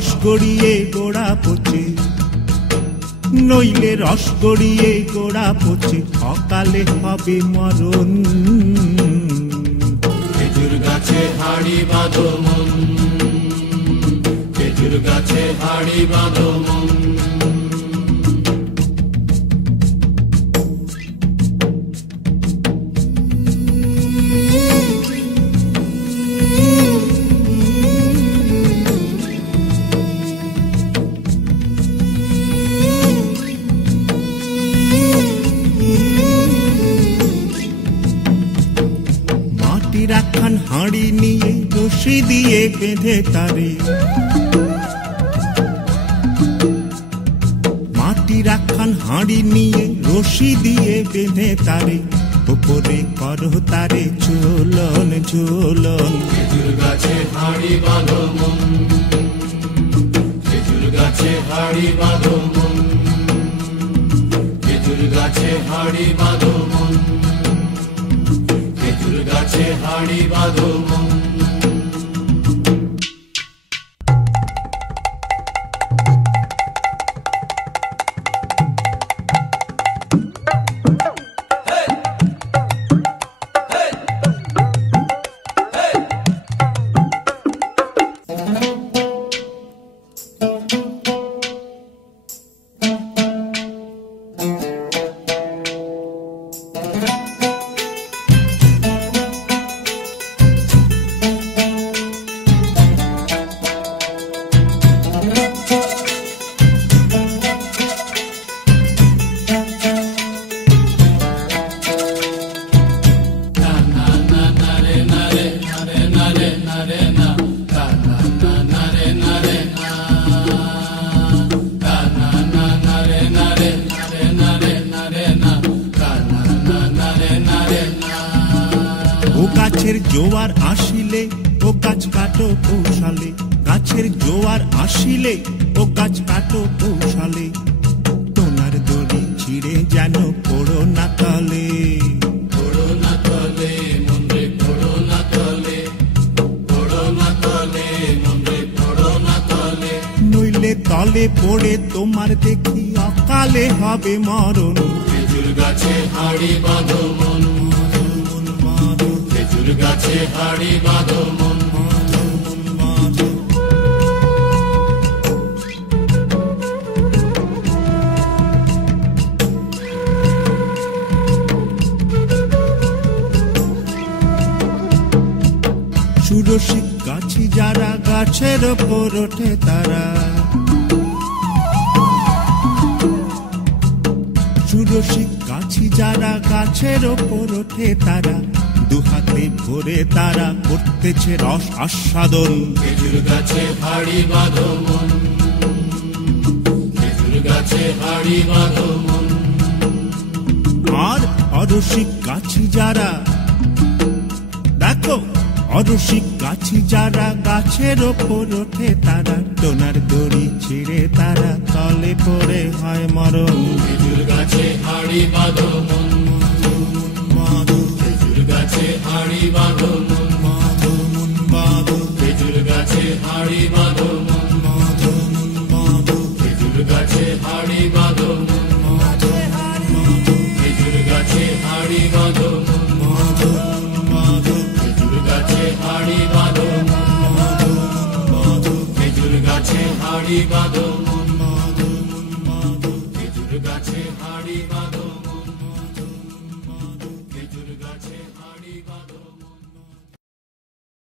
রস গড়িয়ে গোড়া পচে, নইলে রস গড়িয়ে গোড়া পচে, অকালে হবে মরণ। খেজুর গাছে হাড়ি বাঁধো মন, খেজুর গাছে হাড়ি বাঁধো মন। রাখান হাঁড়ি নিয়ে রশি দিয়ে বেঁধে তারে, মাটি রাখান হাঁড়ি নিয়ে রশি দিয়ে বেঁধে তারে, উপরে করো তারে ঝোলন ঝোলন। খেজুর গাছে হাড়ি বাঁধো মন, খেজুর গাছে হাড়ি বাঁধো মন, খেজুর গাছে হাড়ি বাঁধো মন, খেজুর গাছে হাড়ি বাঁধো মন। গাছের জোয়ার আসিলে ও গাছ কাটো কৌশলে, গাছের জোয়ার আসিলে ও গাছ কাটো কৌশলে, তোমার দড়ি ছিঁড়ে যেন পড়ো না তলে, পড়ো না তলে মন্দিরে, পড়ো না তলে, পড়ো না তলে মন্দিরে, পড়ো না তলে। নইলে তলে পড়ে তোমার দেখি অকালে হবে মরণ। খেজুর গাছে হাড়ি বাঁধো মন, খেজুর গাছে হাড়ি বাঁধো মন। সুরসিক গাছি যারা গাছের ওপর ওঠে তারা, সুরসিক গাছি যারা গাছের ওপর ওঠে তারা, দুহাতে ভরে তারা করতেছে রস আস্বাদন। খেজুর গাছে হাড়ি বাঁধো মন, খেজুর গাছে হাড়ি বাঁধো মন। আর অরসিক গাছি যারা, দেখো অরসিক গাছি যারা গাছের ওপর ওঠে তারা, টোনার দড়ি ছিঁড়ে তারা তলে পড়ে হয় মরণ। খেজুর গাছে হাড়ি বাঁধো মন, খেজুর গাছে হাড়ি বাঁধো মন, খেজুর গাছে হাড়ি বাঁধো মন, খেজুর গাছে হাড়ি বাঁধো মন, খেজুর গাছে হাড়ি বাঁধো মন, খেজুর গাছে হাড়ি বাঁধো মন, খেজুর গাছে হাড়ি বাঁধো।